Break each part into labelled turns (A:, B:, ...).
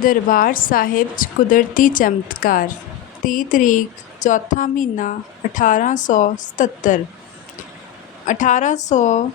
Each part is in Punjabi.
A: ਦਰਬਾਰ ਸਾਹਿਬ 'ਚ ਕੁਦਰਤੀ ਚਮਤਕਾਰ ਤੀਹ ਤਰੀਕ ਚੌਥਾ ਮਹੀਨਾ ਅਠਾਰਾਂ ਸੌ ਸਤੱਤਰ। ਅਠਾਰਾਂ ਸੌ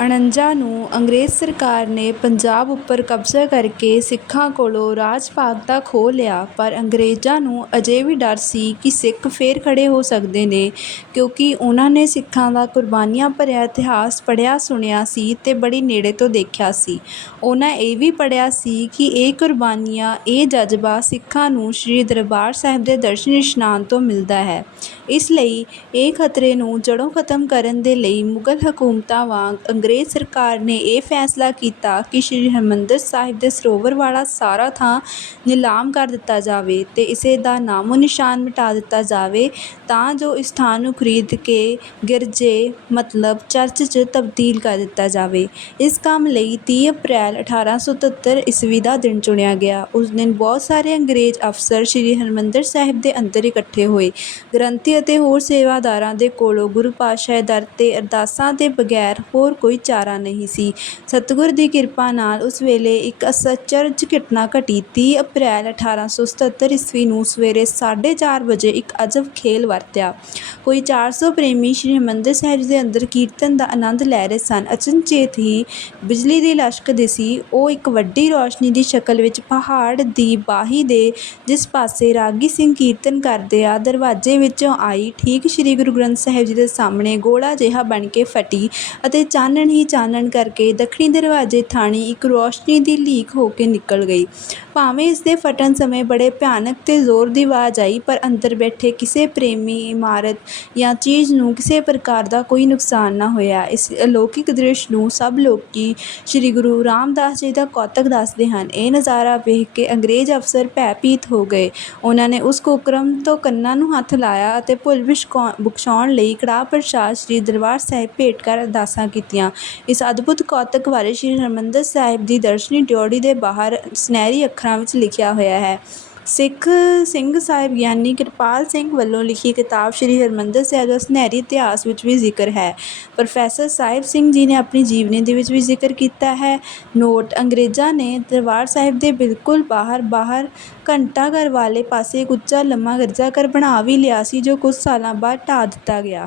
A: ਉਣੰਜਾ ਨੂੰ ਅੰਗਰੇਜ਼ ਸਰਕਾਰ ਨੇ ਪੰਜਾਬ ਉੱਪਰ ਕਬਜ਼ਾ ਕਰਕੇ ਸਿੱਖਾਂ ਕੋਲੋਂ ਰਾਜ ਭਾਗ ਤਾਂ ਖੋਹ ਲਿਆ, ਪਰ ਅੰਗਰੇਜ਼ਾਂ ਨੂੰ ਅਜੇ ਵੀ ਡਰ ਸੀ ਕਿ ਸਿੱਖ ਫੇਰ ਖੜ੍ਹੇ ਹੋ ਸਕਦੇ ਨੇ, ਕਿਉਂਕਿ ਉਨ੍ਹਾਂ ਨੇ ਸਿੱਖਾਂ ਦਾ ਕੁਰਬਾਨੀਆਂ ਭਰਿਆ ਇਤਿਹਾਸ ਪੜ੍ਹਿਆ, ਸੁਣਿਆ ਸੀ ਤੇ ਬੜੀ ਨੇੜੇ ਤੋਂ ਦੇਖਿਆ ਸੀ। ਉਨ੍ਹਾਂ ਇਹ ਵੀ ਪੜ੍ਹਿਆ ਸੀ ਕਿ ਇਹ ਕੁਰਬਾਨੀਆਂ, ਇਹ ਜਜ਼ਬਾ ਸਿੱਖਾਂ ਨੂੰ ਸ੍ਰੀ ਦਰਬਾਰ ਸਾਹਿਬ ਦੇ ਦਰਸ਼ਨ ਇਸ਼ਨਾਨ ਤੋਂ ਮਿਲਦਾ ਹੈ। ਇਸ ਲਈ ਇਹ ਖਤਰੇ ਨੂੰ ਜੜ੍ਹੋਂ ਖਤਮ ਕਰਨ ਦੇ ਲਈ ਮੁਗਲ ਹਕੂਮਤਾਂ ਵਾਂਗ ਅੰਗਰੇਜ਼ ਸਰਕਾਰ ਨੇ ਇਹ ਫੈਸਲਾ ਕੀਤਾ ਕਿ ਸ੍ਰੀ ਹਰਿਮੰਦਰ ਸਾਹਿਬ ਦੇ ਸਰੋਵਰ ਵਾਲਾ ਸਾਰਾ ਥਾਂ ਨਿਲਾਮ ਕਰ ਦਿੱਤਾ ਜਾਵੇ ਤੇ ਇਸੇ ਦਾ ਨਾਮੋ ਨਿਸ਼ਾਨ ਮਿਟਾ ਦਿੱਤਾ ਜਾਵੇ ਤਾਂ ਜੋ ਇਸ ਥਾਂ ਨੂੰ ਖਰੀਦ ਕੇ ਗਿਰਜੇ, ਮਤਲਬ ਚਰਚ 'ਚ ਤਬਦੀਲ ਕਰ ਦਿੱਤਾ ਜਾਵੇ। ਇਸ ਕੰਮ ਲਈ ਤੀਹ ਅਪ੍ਰੈਲ ਅਠਾਰਾਂ ਸੌ ਸਤੱਤਰ ਈਸਵੀ ਦਾ ਦਿਨ ਚੁਣਿਆ ਗਿਆ। ਉਸ ਦਿਨ ਬਹੁਤ ਸਾਰੇ ਅੰਗਰੇਜ਼ ਅਫਸਰ ਸ੍ਰੀ ਹਰਿਮੰਦਰ ਸਾਹਿਬ ਦੇ ਅੰਦਰ ਇਕੱਠੇ ਹੋਏ। ਗ੍ਰੰਥੀ ਅਤੇ ਹੋਰ ਸੇਵਾਦਾਰਾਂ ਦੇ ਕੋਲੋਂ ਗੁਰੂ ਪਾਤਸ਼ਾਹ ਦਰ 'ਤੇ ਅਰਦਾਸਾਂ ਦੇ ਬਗੈਰ ਹੋਰ ਕੋਈ ਚਾਰਾ ਨਹੀਂ ਸੀ। ਸਤਿਗੁਰ ਦੀ ਕਿਰਪਾ ਨਾਲ ਉਸ ਵੇਲੇ ਇੱਕ ਅਸਚਰਜ ਘਟਨਾ ਘਟੀ। ਤੀਹ ਅਪ੍ਰੈਲ ਅਠਾਰਾਂ ਸੌ ਸਤੱਤਰ ਈਸਵੀ ਨੂੰ ਸਵੇਰੇ ਸਾਢੇ ਚਾਰ ਵਜੇ ਇੱਕ ਅਜਬ ਖੇਲ ਵਰਤਿਆ। ਕੋਈ ਚਾਰ ਸੌ ਪ੍ਰੇਮੀ ਸ੍ਰੀ ਹਰਿਮੰਦਰ ਸਾਹਿਬ ਦੇ ਅੰਦਰ ਕੀਰਤਨ ਦਾ ਆਨੰਦ ਲੈ ਰਹੇ ਸਨ। ਅਚਨਚੇਤ ਹੀ ਬਿਜਲੀ ਦੀ ਲਸ਼ਕ ਸੀ। ਉਹ ਇੱਕ ਵੱਡੀ ਰੋਸ਼ਨੀ ਦੀ ਸ਼ਕਲ ਵਿੱਚ ਪਹਾੜ ਦੀ ਬਾਹੀ ਦੇ ਜਿਸ ਪਾਸੇ ਰਾਗੀ ਸਿੰਘ ਕੀਰਤਨ ਕਰਦੇ ਆ, ਦਰਵਾਜ਼ੇ ਵਿੱਚੋਂ ਆਈ ਠੀਕ ਸ੍ਰੀ ਗੁਰੂ ਗ੍ਰੰਥ ਸਾਹਿਬ ਜੀ ਦੇ ਸਾਹਮਣੇ ਗੋਲਾ ਜਿਹਾ ਬਣ ਕੇ ਫਟੀ ਅਤੇ ਚਾਨਣ ਹੀ ਚਾਨਣ ਕਰਕੇ ਦੱਖਣੀ ਦਰਵਾਜ਼ੇ ਥਾਣੀ ਇੱਕ ਰੌਸ਼ਨੀ ਦੀ ਲੀਕ ਹੋ ਕੇ ਨਿਕਲ ਗਈ। ਭਾਵੇਂ ਇਸ ਦੇ ਫਟਣ ਸਮੇਂ ਬੜੇ ਭਿਆਨਕ ਤੇ ਜ਼ੋਰ ਦੀ ਆਵਾਜ਼ ਆਈ, ਪਰ ਅੰਦਰ ਬੈਠੇ ਕਿਸੇ ਪ੍ਰੇਮੀ ਇਮਾਰਤ ਜਾਂ ਚੀਜ਼ ਨੂੰ ਕਿਸੇ ਪ੍ਰਕਾਰ ਦਾ ਕੋਈ ਨੁਕਸਾਨ ਨਾ ਹੋਇਆ। ਇਸ ਅਲੌਕਿਕ ਦ੍ਰਿਸ਼ ਨੂੰ ਸਭ ਲੋਕੀ ਸ੍ਰੀ ਗੁਰੂ ਰਾਮਦਾਸ ਜੀ ਦਾ ਕੌਤਕ ਦੱਸਦੇ ਹਨ। ਇਹ ਨਜ਼ਾਰਾ ਵੇਖ ਕੇ ਅੰਗਰੇਜ਼ ਅਫਸਰ ਭੈਭੀਤ ਹੋ ਗਏ। ਉਹਨਾਂ ਨੇ ਉਸ ਕੋਕਰਮ ਤੋਂ ਕੰਨਾਂ ਨੂੰ ਹੱਥ ਲਾਇਆ ਅਤੇ ਭੁੱਲ ਬਖਸ਼ਾਉਣ ਲਈ ਕੜਾਹ ਪ੍ਰਸ਼ਾਦ ਸ੍ਰੀ ਦਰਬਾਰ ਸਾਹਿਬ ਭੇਟ ਕਰ ਅਰਦਾਸਾਂ ਕੀਤੀਆਂ। ਇਸ ਅਦਭੁਤ ਕੌਤਕ ਬਾਰੇ ਸ੍ਰੀ ਹਰਿਮੰਦਰ ਸਾਹਿਬ ਦੀ ਦਰਸ਼ਨੀ ਡਿਓਢੀ ਦੇ ਬਾਹਰ ਸੁਨਹਿਰੀ ਅੱਖਰਾਂ ਵਿੱਚ ਲਿਖਿਆ ਹੋਇਆ ਹੈ। ਸਿੱਖ ਸਿੰਘ ਸਾਹਿਬ ਗਿਆਨੀ ਕਿਰਪਾਲ ਸਿੰਘ ਵੱਲੋਂ ਲਿਖੀ ਕਿਤਾਬ ਸ੍ਰੀ ਹਰਿਮੰਦਰ ਸਾਹਿਬ ਦਾ ਸੁਨਹਿਰੀ ਇਤਿਹਾਸ ਵਿੱਚ ਵੀ ਜ਼ਿਕਰ ਹੈ। ਪ੍ਰੋਫੈਸਰ ਸਾਹਿਬ ਸਿੰਘ ਜੀ ਨੇ ਆਪਣੀ ਜੀਵਨੀ ਦੇ ਵਿੱਚ ਵੀ ਜ਼ਿਕਰ ਕੀਤਾ ਹੈ। ਨੋਟ, ਅੰਗਰੇਜ਼ਾਂ ਨੇ ਦਰਬਾਰ ਸਾਹਿਬ ਦੇ ਬਿਲਕੁਲ ਬਾਹਰ ਬਾਹਰ ਘੰਟਾ ਘਰ ਵਾਲੇ ਪਾਸੇ ਇੱਕ ਉੱਚਾ ਲੰਮਾ ਗਿਰਜਾ ਘਰ ਬਣਾ ਵੀ ਲਿਆ ਸੀ, ਜੋ ਕੁਝ ਸਾਲਾਂ ਬਾਅਦ ਢਾਹ ਦਿੱਤਾ ਗਿਆ।